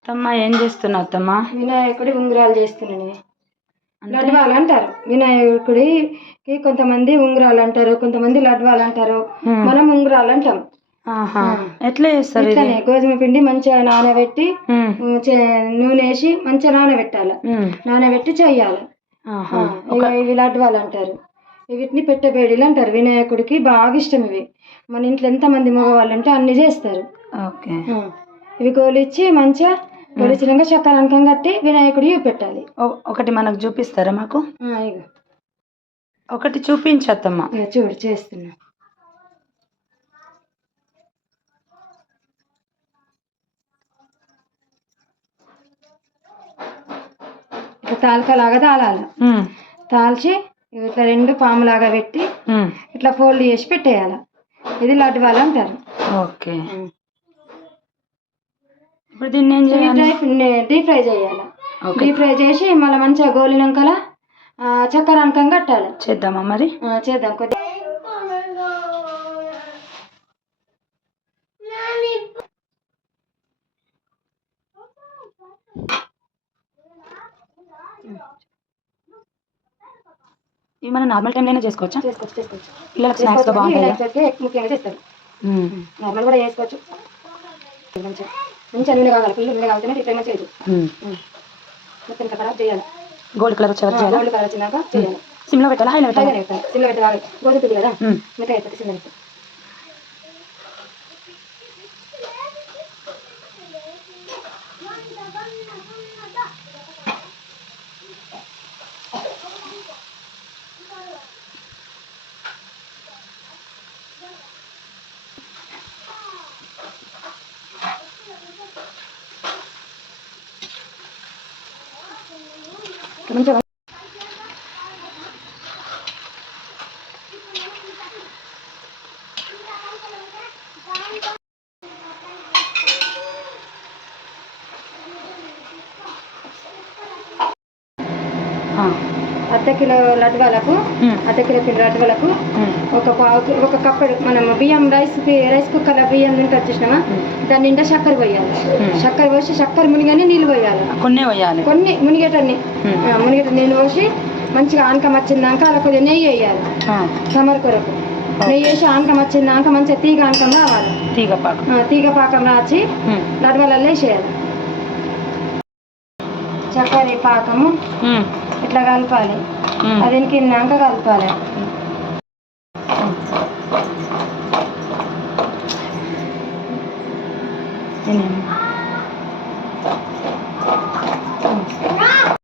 అత్తమ్మ ఏం చేస్తున్నావు అత్తమ్మ? వినాయకుడి ఉంగరాలు చేస్తున్నాను. లడ్వాలు అంటారు వినాయకుడికి. కొంతమంది ఉంగరాలు అంటారు, కొంతమంది లడ్వాలు అంటారు. మనం ఉంగరాలు అంటాం. ఎట్లా చేస్తారు? ఇట్లానే గోధుమ పిండి మంచిగా నానబెట్టి నూనె వేసి మంచిగా నానబెట్టాలి. నానబెట్టి చెయ్యాలి. ఇవి లడ్వాలు అంటారు. వీటిని పెట్టబేడీలు అంటారు. వినాయకుడికి బాగా ఇష్టం ఇవి. మన ఇంట్లో ఎంతమంది మగవాళ్ళు ఉంటే అన్ని చేస్తారు. ఇవి గోలిచ్చి మంచిగా గోలిచ్చినాక చక్కెర కట్టి వినాయకుడికి పెట్టాలి. ఒకటి మనకు చూపిస్తారా మాకు? ఒకటి చూపించత్తమ్మా. చూడు చేస్తున్నా. ఇట్లా తాలకలాగా తాళాలి. తాల్చి ఇట్లా రెండు పాములాగా పెట్టి ఇట్లా ఫోల్డ్ చేసి పెట్టేయాలి. ఇది లడ్వాలు అంటారు. ఓకే. ఇప్పుడు దీన్ని ఏం చేయాలి? డీప్ ఫ్రై చేయాలి. డీప్ ఫ్రై చేసి మళ్ళీ మంచిగా గోలినాకలా చక్కెర కట్టాలి. చేద్దామా మరి? చేద్దాం. కొద్దిగా ఇవి మనం నార్మల్ టైంలో చేసుకోవచ్చా? చేసుకోవచ్చు. పిల్లలకు స్నాక్స్గా బాగుంటుంది. ముఖ్యంగా చేస్తారు. నార్మల్ కూడా చేసుకోవచ్చు. మంచిగా నూనె కావాలి. పిల్లలు నూనె కావాలంటే డీప్ ఫ్రై చేయదు. మొత్తం ఖరాబ్ చేయాలి. గోల్డ్ కలర్ వచ్చే వరకు గోల్డ్ కలర్ వచ్చినాక చేయాలి. సిమ్లో పెట్టాలా? హైలో పెట్టాలా? సిమ్లో పెట్టాలి. గోధుమ పిండి కదా, మిగతా అయిపోతుంది. సిమ్లో పెట్టాలి. మంచిగా అర్ధ కిలో లడ్వాలకు ఒక కప్పెడు మనం బియ్యం రైస్ కుక్కర్లో బియ్యం తింటారు చూసినామా, దాని నిండా చక్కెర పోయాలి. చక్కెర పోసి చక్కెర మునిగానే నీళ్ళు పోయాలి. కొన్ని మునిగేటన్ని నీళ్ళు పోసి మంచిగా ఆనకం వచ్చిందాక అలా కొద్దిగా నెయ్యి వేయాలి. సమర్ కొరకు నెయ్యి వేసి ఆనకం వచ్చిందాక మంచిగా తీగ ఆనకం రావాలి. తీగ పాకం రాచి లడ్వాలలో వేసేయాలి. చక్కెర పాకము ఇట్లా కలపాలి. అది కిందాక కలపాలి.